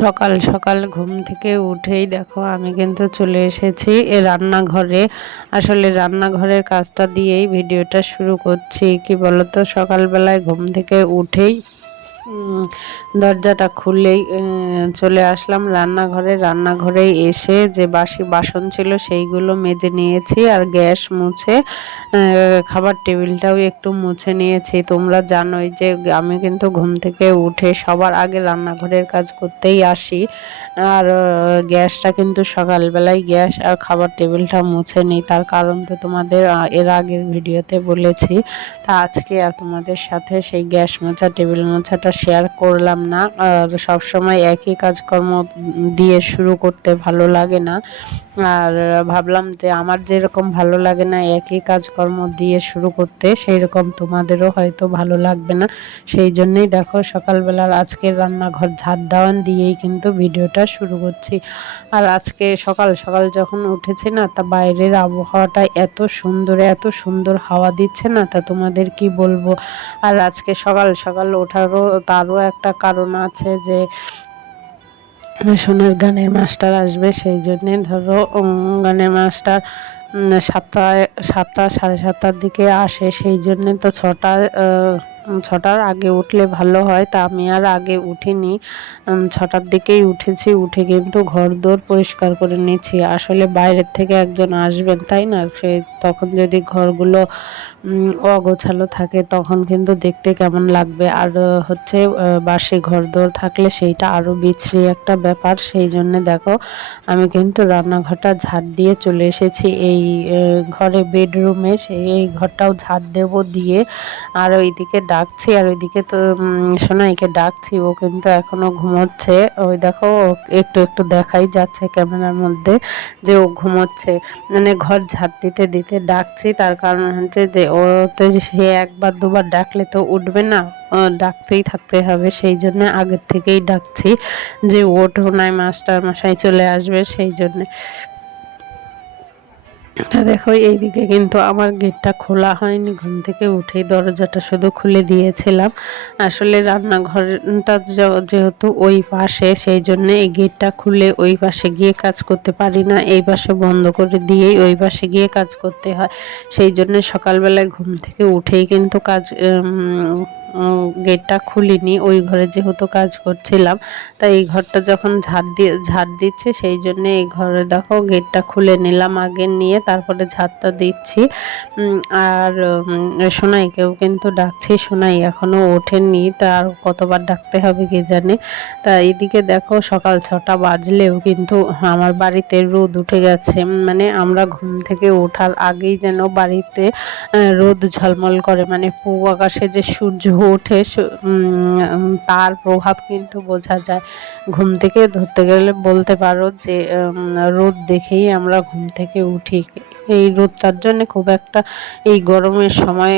সকাল সকাল ঘুম থেকে উঠেই দেখো আমি কিন্তু চলে এসেছি এ রান্নাঘরে। আসলে রান্নাঘরের কাজটা দিয়েই ভিডিওটা শুরু করছি। কি বলতো? সকালবেলায় ঘুম থেকে উঠেই দরজাটা খুলেই চলে আসলাম রান্নাঘরে। রান্নাঘরে এসে যে বাসি, বাসন ছিল সেইগুলো মেজে নিয়েছি আর গ্যাস মুছে খাবার টেবিলটাও একটু মুছে নিয়েছি। তোমরা জানোই যে আমি কিন্তু ঘুম থেকে উঠে সবার আগে রান্নাঘরের কাজ করতেই আসি। আর গ্যাসটা কিন্তু সকালবেলায় গ্যাস আর খাবার টেবিলটা মুছে নিই। তার কারণ তো তোমাদের এর আগের ভিডিওতে বলেছি। তা আজকে আর তোমাদের সাথে সেই গ্যাস মোছা, টেবিল মোছাটা শেয়ার করলাম না। আর সবসময় একই কাজকর্ম দিয়ে শুরু করতে ভালো লাগে না। আর ভাবলাম যে আমার যেরকম ভালো লাগে না, একই কাজকর্ম দিয়ে শুরু করতে সেই রকম তোমাদেরও হয়তো ভালো লাগবে না। সেই জন্যেই দেখো, সকালবেলার আজকের রান্নাঘর ঝাড় দাওয়ান দিয়েই কিন্তু ভিডিওটা শুরু করছি। আর আজকে সকাল সকাল যখন উঠেছি না, তা বাইরের আবহাওয়াটা এত সুন্দর এত সুন্দর হাওয়া দিচ্ছে না, তা তোমাদের কি বলব? আর আজকে সকাল সকাল ওঠারও তারও একটা কারণ আছে যে সোনার গানের মাস্টার আসবে, সেই জন্যে ধরো গানের মাস্টার সাতটায়, সাতটা, সাড়ে সাতটার দিকে আসে, সেই জন্যে তো ছটায় ছটার আগে উঠলে ভালো হয়। তা আমি আর আগে উঠিনি। ছটার দিকেই উঠেছি। উঠে কিন্তু ঘর দোর পরিষ্কার করে নিয়েছি। আসলে বাইরের থেকে একজন আসবেন, তাই না? সে তখন যদি ঘরগুলো অগোছালো থাকে, তখন কিন্তু দেখতে কেমন লাগবে। আর হচ্ছে বাসি ঘর দোর থাকলে সেইটা আরও বিচ্ছিরি একটা ব্যাপার। সেই জন্যে দেখো, আমি কিন্তু রান্নাঘরটা ঝাড় দিয়ে চলে এসেছি। এই ঘরে বেডরুমে, সেই, এই ঘরটাও ঝাড় দেব দিয়ে। আর ওইদিকে ডাকছি আর ওইদিকে তো সোনাইকে ডাকছি, ও কিন্তু এখনও ঘুমোচ্ছে। ওই দেখো একটু একটু দেখাই যাচ্ছে ক্যামেরার মধ্যে যে ও ঘুমোচ্ছে। মানে ঘর ঝাড় দিতে দিতে ডাকছি, তার কারণ হচ্ছে যে ও তো সে একবার দুবার ডাকলে তো উঠবে না। ডাকতেই থাকতে হবে, সেই জন্য আগের থেকেই ডাকছি যে ওঠ নাই মাস্টার মশাই চলে আসবে, সেই জন্যে। তা দেখো, এইদিকে কিন্তু আমার গেটটা খোলা হয়নি। ঘুম থেকে উঠেই দরজাটা শুধু খুলে দিয়েছিলাম। আসলে রান্নাঘরটা যেহেতু ওই পাশে, সেই জন্য এই গেটটা খুলে ওই পাশে গিয়ে কাজ করতে পারি না। এই পাশে বন্ধ করে দিয়েই ওই পাশে গিয়ে কাজ করতে হয়। সেই জন্য সকালবেলায় ঘুম থেকে উঠেই কিন্তু কাজ গেটটা খুলিনি, ওই ঘরে যেহেতু কাজ করছিলাম, তাই এই ঘরটা যখন ঝাড় দিয়ে, ঝাড় দিচ্ছে, সেই জন্যে এই ঘরে দেখো গেটটা খুলে নিলাম আগে নিয়ে, তারপরে ঝাড়টা দিচ্ছি। আর সোনাইকেও কিন্তু ডাকছি, সোনাই এখনও ওঠেনি তার কতবার ডাকতে হবে কে জানে? তা এদিকে দেখো সকাল ছটা বাজলেও কিন্তু আমার বাড়িতে রোদ উঠে গেছে মানে আমরা ঘুম থেকে ওঠার আগেই যেন বাড়িতে রোদ ঝলমল করে মানে পূ আকাশে যে সূর্য ওঠে তার প্রভাব কিন্তু বোঝা যায়। ঘুম থেকে ধরতে গেলে বলতে পারো যে রোদ দেখেই আমরা ঘুম থেকে উঠি। এই রোদটার জন্য খুব একটা এই গরমের সময়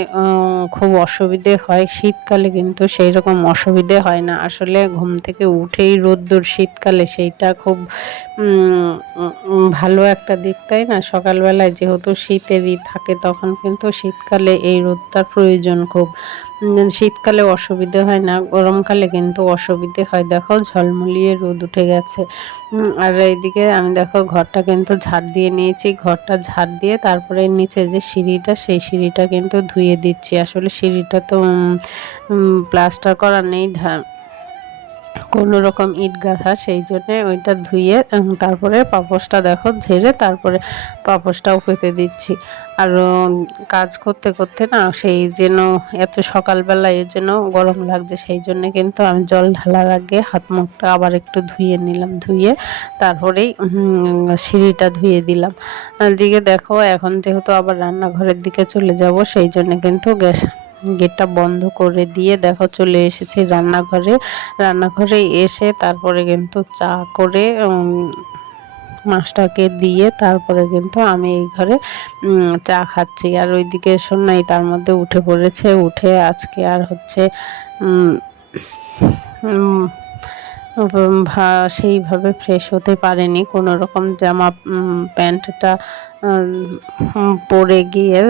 খুব অসুবিধে হয়। শীতকালে কিন্তু সেই রকম অসুবিধে হয় না। আসলে ঘুম থেকে উঠেই রোদ্দুর, শীতকালে সেইটা খুব ভালো একটা দিক, তাই না? সকালবেলায় যেহেতু শীতেরই থাকে, তখন কিন্তু শীতকালে এই রোদটার প্রয়োজন খুব। শীতকালে অসুবিধে হয় না, গরমকালে কিন্তু অসুবিধে হয়। দেখো, ঝলমলিয়ে রোদ উঠে গেছে। আর এইদিকে আমি দেখো, ঘরটা কিন্তু ঝাড় দিয়ে নিয়েছি। ঘরটা ঝাড় দিয়ে তারপরে নিচে যে সিঁড়িটা, সেই সিঁড়িটা কিন্তু ধুয়ে দিচ্ছি। আসলে সিঁড়িটা তো প্লাস্টার করা নেই কোনো রকম ইট গাঁথা, সেই জন্যে ওইটা ধুয়ে তারপরে পাপোসটা দেখো, ঝেড়ে তারপরে পাপোসটাও পেতে দিচ্ছি। আর কাজ করতে করতে না সেই যেন এত সকালবেলা এর জন্য গরম লাগছে, সেই জন্য কিন্তু আমি জল ঢালার আগে হাত মুখটা আবার একটু ধুয়ে নিলাম, ধুয়ে তারপরেই সিঁড়িটা ধুয়ে দিলাম। দিকে দেখো, এখন যেহেতু আবার রান্নাঘরের দিকে চলে যাব, সেই জন্য কিন্তু গ্যাস গেটটা বন্ধ করে দিয়ে দেখো চলে এসেছি রান্নাঘরে। রান্নাঘরে এসে তারপরে কিন্তু চা করে মাছটাকে দিয়ে তারপরে কিন্তু আমি এই ঘরে চা খাচ্ছি। আর ওইদিকে শোনাই তার মধ্যে উঠে পড়েছে, উঠে আজকে আর হচ্ছে সেইভাবে ফ্রেশ হতে পারেনি। কোনো রকম জামা প্যান্টটা পরে গিয়ে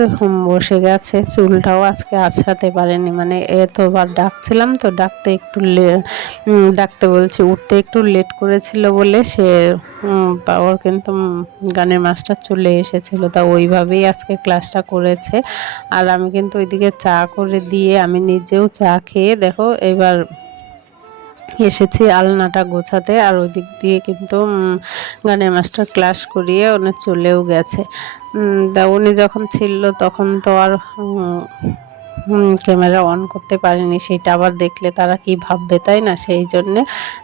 বসে গেছে। চুলটাও আজকে আছড়াতে পারেনি। মানে এতবার ডাকছিলাম তো, ডাকতে একটু ডাকতে বলছি, উঠতে একটু লেট করেছিল বলে সে ওর কিন্তু গানের মাস্টার চলে এসেছিল। তা ওইভাবেই আজকে ক্লাসটা করেছে। আর আমি কিন্তু ওইদিকে চা করে দিয়ে, আমি নিজেও চা খেয়ে, দেখো, এবার এসেছি আলনাটা গোছাতে আর ওই দিক দিয়ে কিন্তু গানের মাস্টার ক্লাস করিয়ে উনি চলেও গেছে। তা উনি যখন ছিল তখন তো আর ক্যামেরা অন করতে পারিনি, সেটা আবার দেখলে তারা কি ভাববে, তাই না? সেই জন্যে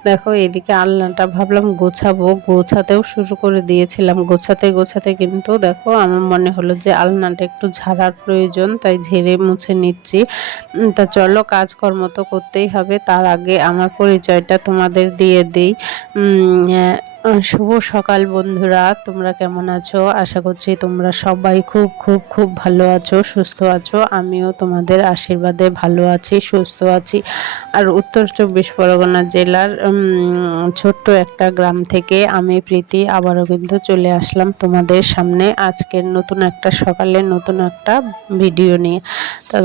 দেখো এদিকে আলনাটা ভাবলাম গোছাবো, গোছাতেও শুরু করে দিয়েছিলাম। গোছাতে গোছাতে কিন্তু দেখো আমার মনে হলো যে আলনাটা একটু ঝাড়ার প্রয়োজন, তাই ঝেড়ে মুছে নিচ্ছি। তা চলো কাজকর্ম তো করতেই হবে, তার আগে আমার পরিচয়টা তোমাদের দিয়ে দিই। শুভ সকাল বন্ধুরা, তোমরা কেমন আছো? আশা করছি তোমরা সবাই খুব খুব খুব ভালো আছো, সুস্থ আছো। আমিও তোমাদের আশীর্বাদে ভালো আছি, সুস্থ আছি। আর উত্তর চব্বিশ পরগনা জেলার ছোট্ট একটা গ্রাম থেকে আমি প্রীতি আবারও কিন্তু চলে আসলাম তোমাদের সামনে আজকের নতুন একটা সকালে নতুন একটা ভিডিও নিয়ে। তো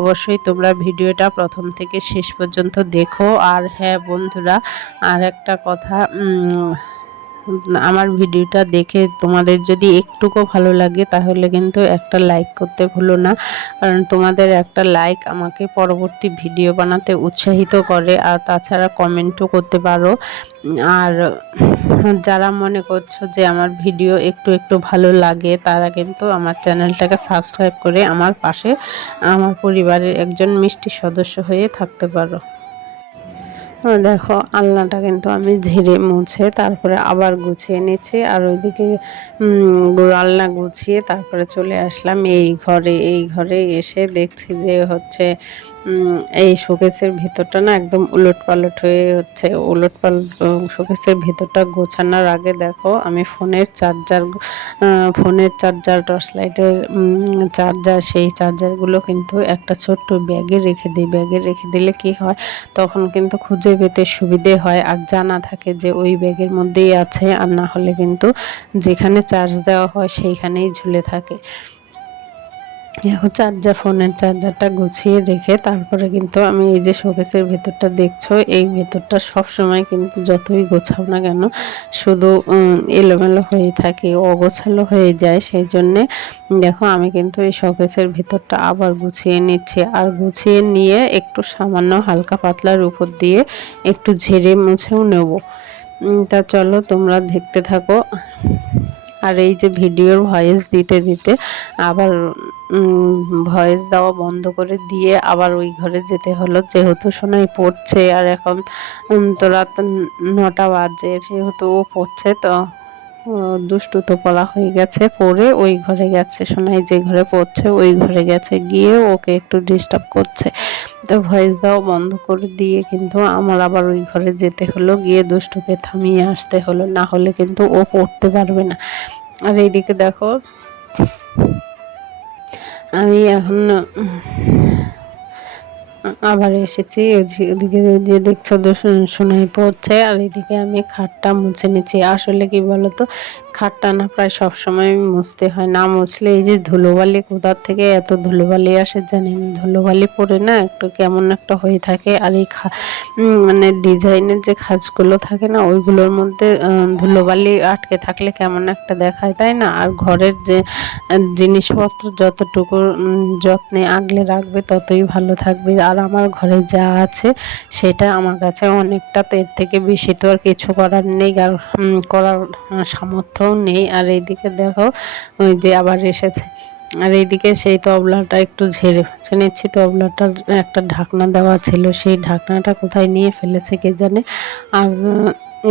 অবশ্যই তোমরা ভিডিওটা প্রথম থেকে শেষ পর্যন্ত দেখো। আর হ্যাঁ বন্ধুরা, আর একটা কথা আমার ভিডিওটা দেখে তোমাদের যদি একটুকু ভালো লাগে, তাহলে কিন্তু একটা লাইক করতে ভুলো না। কারণ তোমাদের একটা লাইক আমাকে পরবর্তী ভিডিও বানাতে উৎসাহিত করে, আর তাছাড়া কমেন্টও করতে পারো। আর যারা মনে করছ যে আমার ভিডিও একটু একটু ভালো লাগে, তারা কিন্তু আমার চ্যানেলটাকে সাবস্ক্রাইব করে আমার পাশে আমার পরিবারের একজন মিষ্টি সদস্য হয়ে থাকতে পারো। দেখো আলনাটা কিন্তু আমি ঝেড়ে মুছে তারপরে আবার গুছিয়ে নিচ্ছি আর ওইদিকে আলনা গুছিয়ে তারপরে চলে আসলাম এই ঘরে এই ঘরে এসে দেখছি যে হচ্ছে এই শোকেসের ভিতরটা না একদম উলট পালট হয়ে হচ্ছে। উলট পালট শোকেসের ভিতরটা গোছানোর আগে দেখো, আমি ফোনের চার্জার ফোনের চার্জার, টর্চ লাইটের চার্জার, সেই চার্জারগুলো কিন্তু একটা ছোট্ট ব্যাগে রেখে দিই। ব্যাগে রেখে দিলে কি হয়, তখন কিন্তু খুঁজে পেতে সুবিধে হয়। আর জানা থাকে যে ওই ব্যাগের মধ্যেই আছে, আর না হলে কিন্তু যেখানে চার্জ দেওয়া হয় সেইখানেই ঝুলে থাকে। এখন চার্জার ফোনের চার্জারটা গুছিয়ে রেখে তারপরে কিন্তু আমি এই যে শোকেসের ভেতরটা দেখছ, এই ভেতরটা সব সময় কিন্তু যতই গোছাও না কেন, শুধু এলোমেলো হয়ে থাকে, অগোছালো হয়ে যায়। সেই জন্যে দেখো আমি কিন্তু এই শোকেসের ভেতরটা আবার গুছিয়ে নিচ্ছি। আর গুছিয়ে নিয়ে একটু সামান্য হালকা পাতলার উপর দিয়ে একটু ঝেড়ে মুছেও নেব। তা চলো তোমরা দেখতে থাকো। আর এই যে ভিডিওর ভয়েস দিতে দিতে আবার ভয়েস দেওয়া বন্ধ করে দিয়ে আবার ওই ঘরে যেতে হলো। যেহেতু সোনাই পড়ছে আর এখন তো রাত নটা বাজে সেহেতু ও পড়ছে তো দুষ্টু তো পড়া হয়ে গেছে। পড়ে ওই ঘরে গেছে, সোনাই যে ঘরে পড়ছে ওই ঘরে গেছে। গিয়ে ওকে একটু ডিস্টার্ব করছে। তো ভয়েস দেওয়া বন্ধ করে দিয়ে কিন্তু আমার আবার ওই ঘরে যেতে হলো। গিয়ে দুষ্টুকে থামিয়ে আসতে হলো। না হলে কিন্তু ও পড়তে পারবে না। আর এইদিকে দেখো আমি এখন আবার এসেছি এদিকে যে দেখছ শোনাই পড়ছে, আর এদিকে আমি খাটটা মুছে নিচ্ছি। আসলে কি বলতো, খাটটা না প্রায় সব সময় মুছতে হয়। না মুছলে এই যে ধুলোবালি কোথার থেকে এত ধুলোবালি আসে জানি না ধুলোবালি পরে না একটু কেমন একটা হয়ে থাকে। আর এই খা মানে ডিজাইনের যে খাঁজগুলো থাকে না, ওইগুলোর মধ্যে ধুলোবালি আটকে থাকলে কেমন একটা দেখায়, তাই না? আর ঘরের যে জিনিসপত্র যতটুকু যত্নে আগলে রাখবে ততই ভালো থাকবে। আর আমার ঘরে যা আছে সেটা আমার কাছে অনেকটা এর থেকে বেশি তো আর কিছু করার নেই আর করার সামর্থ্যও নেই। আর এইদিকে দেখো, ওই যে আবার এসেছে। আর এইদিকে সেই তবলাটা একটু ঝেড়ে মুছে নিচ্ছি তবলাটার একটা ঢাকনা দেওয়া ছিল। সেই ঢাকনাটা কোথায় নিয়ে ফেলেছে কে জানে? আর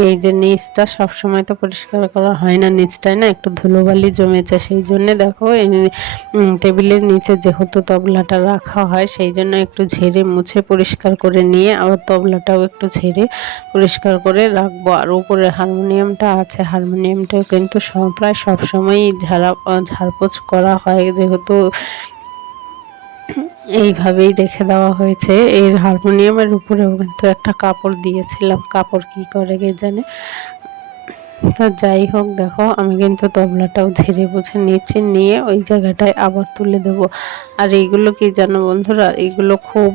এই যে নিচটা সব সময় তো পরিষ্কার করা হয় না, নিচটায় না একটু ধুলোবালি জমেছে, সেই জন্য দেখো টেবিলের নিচে যেহেতু তবলাটা রাখা হয়, সেই জন্য একটু ঝেড়ে মুছে পরিষ্কার করে নিয়ে আবার তবলাটাও একটু ঝেড়ে পরিষ্কার করে রাখব। আর উপরে হারমোনিয়ামটা আছে, হারমোনিয়ামটাও কিন্তু সব, প্রায় সবসময়ই ঝাড়া ঝাড়পোছ করা হয়, যেহেতু এইভাবেই রেখে দেওয়া হয়েছে। এর হারমোনিয়ামের উপরেও কিন্তু একটা কাপড় দিয়েছিলাম। কাপড় কি করে কে জানে? তা যাই হোক, দেখো, আমি কিন্তু তবলাটাও ঝেড়ে বুঝে নিচ্ছি নিয়ে ওই জায়গাটায় আবার তুলে দেব। আর এইগুলো কি জানো বন্ধুরা? এগুলো খুব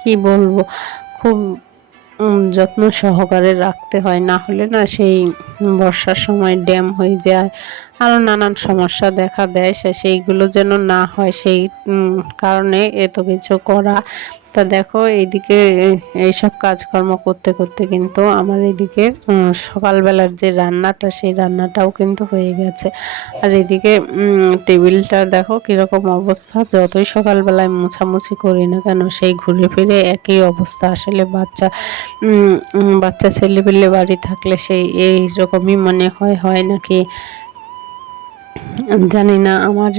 কি বলব? খুব যত্ন সহকারে রাখতে হয়। না হলে না সেই বর্ষার সময় ড্যাম হয়ে যায় আরও নানান সমস্যা দেখা দেয়। সেইগুলো যেন না হয়, সেই কারণে এত কিছু করা তা দেখো, এইদিকে এইসব কাজকর্ম করতে করতে কিন্তু আমার এদিকে সকালবেলার যে রান্নাটা, সেই রান্নাটাও কিন্তু হয়ে গেছে। আর এদিকে টেবিলটা দেখো কীরকম অবস্থা। যতই সকালবেলায় মোছামুছি করি না কেন, সেই ঘুরে ফিরে একই অবস্থা। আসলে বাচ্চা বাচ্চা ছেলেপেলে বাড়ি থাকলে সেই এইরকমই মনে হয় হয় নাকি? জানি না আমার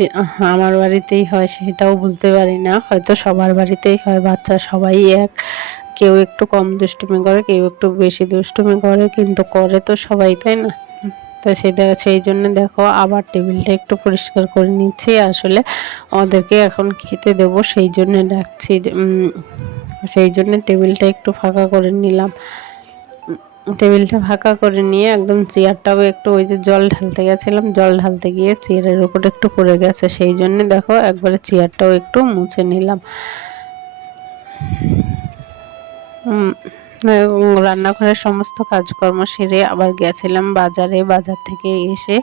আমার বাড়িতেই হয়, সেটাও বুঝতে পারি না হয়তো সবার বাড়িতেই হয়, বাচ্চা সবাই এক। কেউ একটু কম দুষ্টুমি করে, কেউ একটু বেশি দুষ্টুমি করে, কিন্তু করে তো সবাই, তাই না? তো সেটা, সেই জন্য দেখো, আবার টেবিলটা একটু পরিষ্কার করে নিচ্ছি। আসলে ওদেরকে এখন খেতে দেব, সেই জন্য ডাকছি সেই জন্য টেবিলটা একটু ফাঁকা করে নিলাম। টেবিলটা ফাঁকা করে নিয়ে একদম চেয়ারটাও একটু ওই যে জল ঢালতে গেছিলাম, জল ঢালতে গিয়ে চেয়ারের উপর একটু পড়ে গেছে। সেই জন্য দেখো একবারে চেয়ারটাও একটু মুছে নিলাম। রান্নাঘরের সমস্ত কাজকর্ম সেরে আবার গেছিলাম বাজারে, বাজার থেকে এসে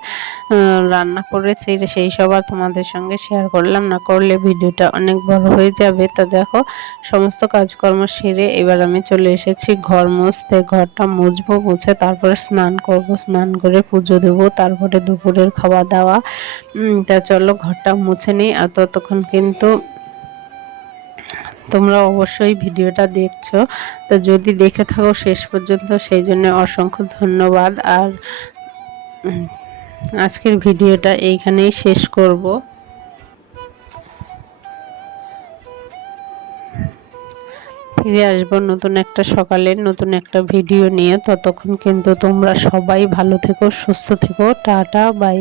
রান্না করেছি। সেই সব আর তোমাদের সঙ্গে শেয়ার করলাম। না করলে ভিডিওটা অনেক বড় হয়ে যাবে। তো দেখো, সমস্ত কাজকর্ম সেরে এবার আমি চলে এসেছি ঘর মুছতে। ঘরটা মুছবো, মুছে তারপরে স্নান করব। স্নান করে পুজো দেবো। তারপরে দুপুরের খাওয়া দাওয়া। তা চলো ঘরটা মুছে নিই। আর ততক্ষণ কিন্তু তোমরা অবশ্যই ভিডিওটা দেখছ। তো যদি দেখে থাকো শেষ পর্যন্ত, সেই জন্য অসংখ্য ধন্যবাদ। আর আজকের ভিডিওটা এইখানেই শেষ করব। ফিরে আসব নতুন একটা সকালে, নতুন একটা ভিডিও নিয়ে। ততক্ষণ কিন্তু তোমরা সবাই ভালো থেকো, সুস্থ থেকো। Tata, bye.